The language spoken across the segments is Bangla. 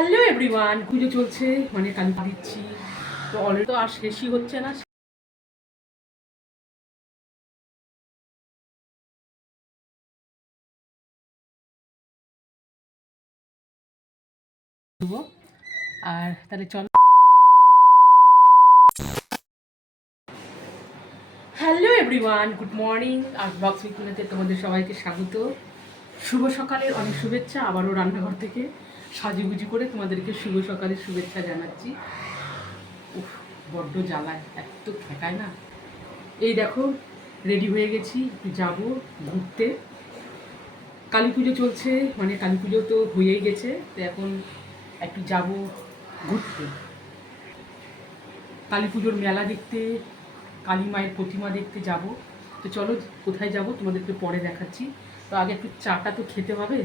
হ্যালো এভরিওয়ান পুজো চলছে মানে কালী দিচ্ছি। তো অলরেডি তো আর শেষই হচ্ছে না। আর তাহলে চলো। হ্যালো এভরিওয়ান গুড মর্নিং আর ব্লগস উইকুনাতে তোমাদের সবাইকে স্বাগত। শুভ সকালের অনেক শুভেচ্ছা, আবারও রান্নাঘর থেকে। সাজুগুজু করে তোমাদেরকে শুভ সকালের শুভেচ্ছা জানাচ্ছি। উফ, বড্ড জ্বালায় এত ঠেকায় না। এই দেখো রেডি হয়ে গেছি, যাব ঘুরতে। কালী পুজো চলছে মানে কালী পুজো তো হয়েই গেছে, তো এখন একটু যাব ঘুরতে। কালী পুজোর মেলা দেখতে, কালী মায়ের প্রতিমা দেখতে যাব। তো চলো, কোথায় যাব তোমাদেরকে পরে দেখাচ্ছি। তো আগে একটু চাটা তো খেতে হবে।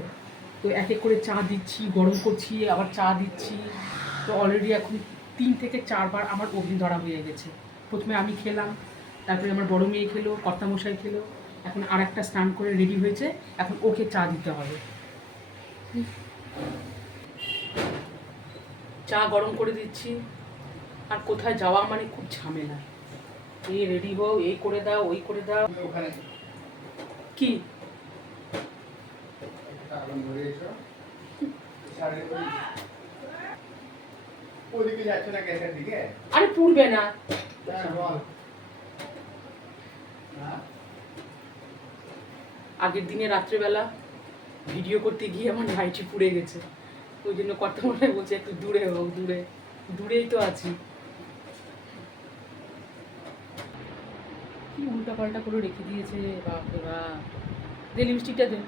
তো এক এক করে চা দিচ্ছি গরম করছি আবার চা দিচ্ছি। তো অলরেডি এখন তিন থেকে চারবার আমার অগ্নি ধরা হয়ে গেছে। প্রথমে আমি খেলাম তারপরে আমার বড় মেয়ে খেলো কর্তামশাই খেলো। এখন আর একটা স্নান করে রেডি হয়েছে এখন ওকে চা দিতে হবে। চা গরম করে দিচ্ছি। আর কোথায় যাওয়া মানে খুব ঝামেলা। এই রেডি হও এই করে দাও ওই করে দাও। কি একটা আগুন ধরে এসো সাড়ে ওই ওদিকে যাচ্ছে না গ্যাসের দিকে আরে পুড়বে না। আগের দিনে রাত্রেবেলা ভিডিও করতে গিয়ে আমার লাইটই পুড়ে গেছে। ওই জন্য কর্তা মনে বলছে একটু দূরে হোক দূরে। দূরেই তো আছি। কি উল্টা পাল্টা করে রেখে দিয়েছে বাপরে বাপ। দে লিপস্টিকটা দে।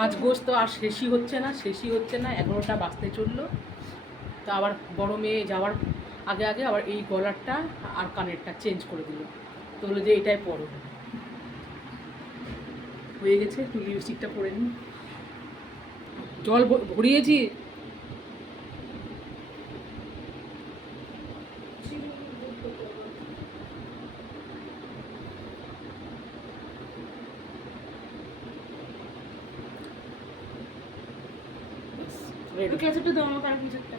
সাজগোজ তো আর শেষই হচ্ছে না, শেষই হচ্ছে না, এগারোটা বাঁচতে চলল। তো আবার বড় মেয়ে যাওয়ার আগে আগে আবার এই গলারটা আর কানেরটা চেঞ্জ করে দিল। তো বলল যে এটাই পরো। হয়ে গেছে একটু লিপস্টিকটা পরে নিই জল ভরিয়েছি দাও আমাকে আর কিছুটা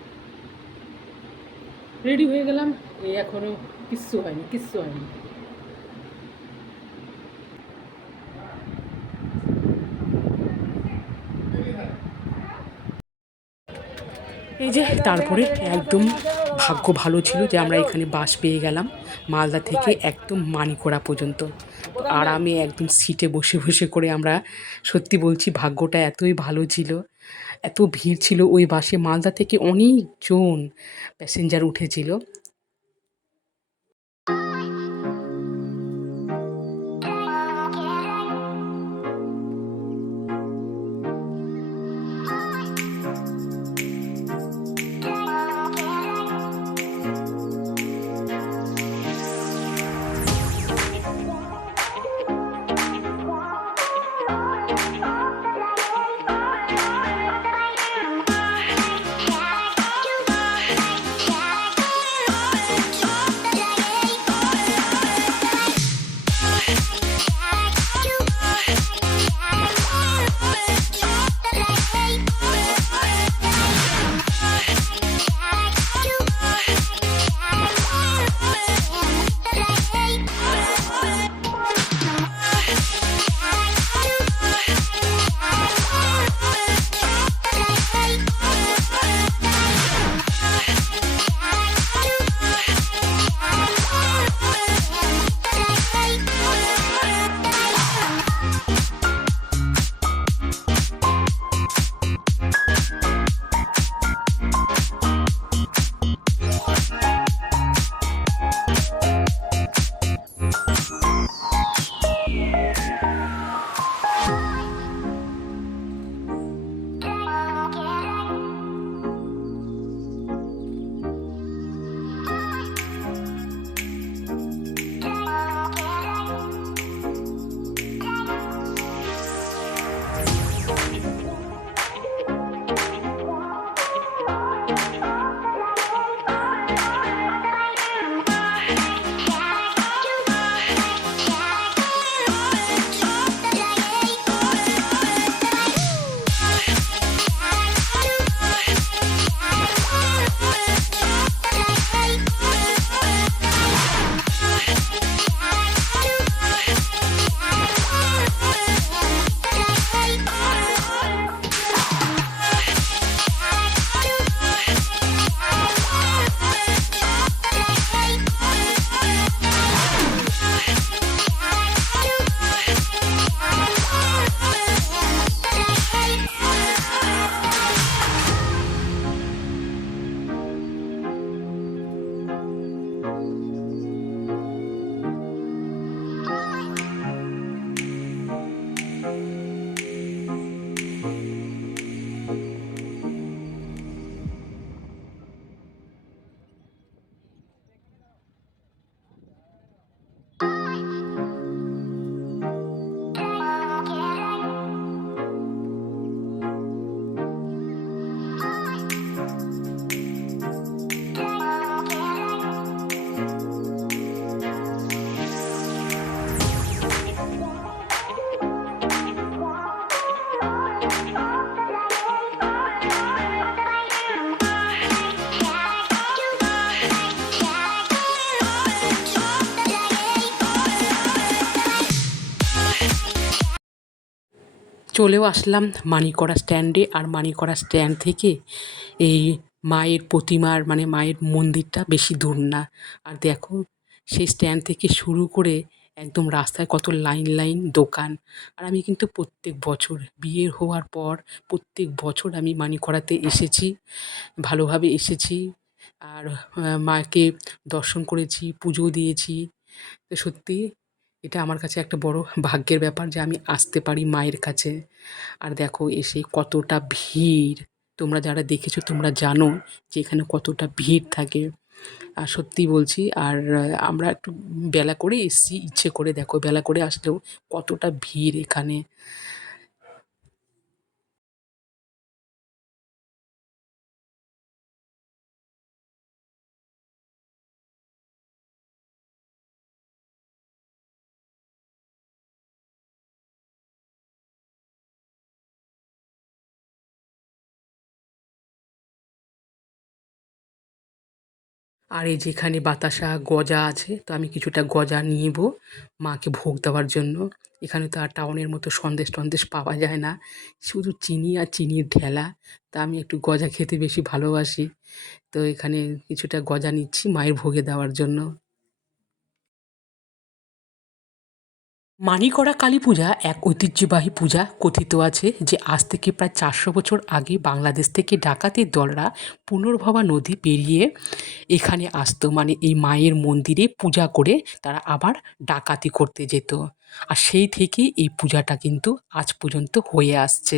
রেডি হয়ে গেলাম এই কিচ্ছু হয়নি কিচ্ছু হয়নি। এই যে, তারপরে একদম ভাগ্য ভালো ছিল যে আমরা এখানে বাস পেয়ে গেলাম, মালদা থেকে একদম মানিকোড়া পর্যন্ত। আরামে একদম সিটে বসে বসে করে আমরা সত্যি বলছি, ভাগ্যটা এতই ভালো ছিল এত ভিড় ছিল ওই বাসে মালদা থেকে অনেকজন প্যাসেঞ্জার উঠেছিল। চলেও আসলাম মানিকড়া স্ট্যান্ডে। আর মানিকড়া স্ট্যান্ড থেকে এই মায়ের প্রতিমার মানে মায়ের মন্দিরটা বেশি দূর না। আর দেখো, সেই স্ট্যান্ড থেকে শুরু করে একদম রাস্তায় কত লাইন লাইন দোকান। আর আমি কিন্তু প্রত্যেক বছর, বিয়ে হওয়ার পর প্রত্যেক বছর আমি মানিকড়াতে এসেছি, ভালোভাবে এসেছি। আর মাকে দর্শন করেছি, পুজো দিয়েছি। তো সত্যি এটা আমার কাছে একটা বড় ভাগ্যের ব্যাপার যে আমি আসতে পারি মায়ের কাছে। আর দেখো এসে কতটা ভিড়। তোমরা যারা দেখেছ, তোমরা জানো যে এখানে কতটা ভিড় থাকে। আর সত্যি বলছি, আর আমরা একটু বেলা করে এসছি, ইচ্ছে করে দেখো বেলা করে আসলেও কতটা ভিড় এখানে। আর এই যেখানে বাতাসা, গজা আছে, তো আমি কিছুটা গজা নিব মাকে ভোগ দেওয়ার জন্য। এখানে তো আর টাউনের মতো সন্দেশ টন্দেশ পাওয়া যায় না। শুধু চিনি আর চিনির ঢেলা। তা আমি একটু গজা খেতে বেশি ভালোবাসি। তো এখানে কিছুটা গজা নিচ্ছি মায়ের ভোগে দেওয়ার জন্য। মানিকড়া কালী পূজা এক ঐতিহ্যবাহী পূজা কথিত আছে যে আজ থেকে প্রায় চারশো বছর আগে বাংলাদেশ থেকে ডাকাতের দলরা পুনর্ভবা নদী পেরিয়ে এখানে আসতো। মানে এই মায়ের মন্দিরে পূজা করে তারা আবার ডাকাতি করতে যেত। আর সেই থেকে এই পূজাটা কিন্তু আজ পর্যন্ত হয়ে আসছে।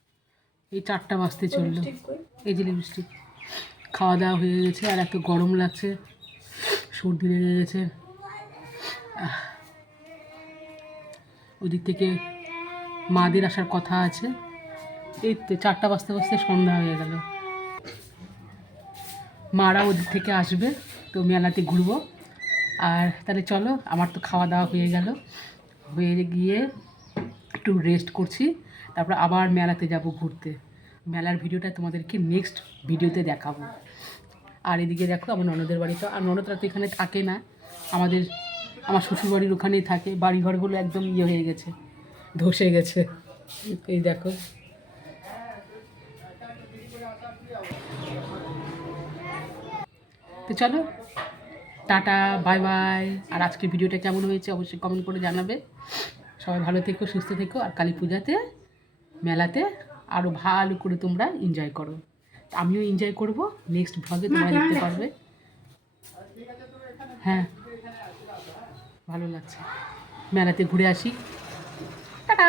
এই চারটা বাজতে চলল। এই যে লিপস্টিক খাওয়া দাওয়া হয়ে গেছে আর এত গরম লাগছে সর্দি লেগে গেছে। ওদিক থেকে মাদের আসার কথা আছে। এই তো চারটা বাজতে বাজতে সন্ধ্যা হয়ে গেল। মারা ওদিক থেকে আসবে তো মেলাতে ঘুরবো। আর তাহলে চলো আমার তো খাওয়া দাওয়া হয়ে গেল। হয়ে গিয়ে একটু রেস্ট করছি। তারপর আবার মেলাতে যাব ঘুরতে। মেলার ভিডিওটা তোমাদেরকে নেক্সট ভিডিওতে দেখাবো। আর এদিকে দেখো আমার ননদের বাড়িতে আর ননদরা তো এখানে থাকে না। আমাদের, আমার শ্বশুরবাড়ির ওখানেই থাকে। বাড়িঘরগুলো একদম ইয়ে হয়ে গেছে, ধসে গেছে। এই দেখো। তো চলো, টাটা বাই বাই আর আজকের ভিডিওটা কেমন হয়েছে অবশ্যই কমেন্ট করে জানাবে। সবাই ভালো থেকো, সুস্থ থেকো, আর কালী পূজাতে মেলাতে আরও ভালো করে তোমরা এনজয় করো। আমিও এনজয় করব নেক্সট ভ্লগে তোমরা দেখতে পারবে। হ্যাঁ ভালো লাগছে। মেলাতে ঘুরে আসি। টাটা!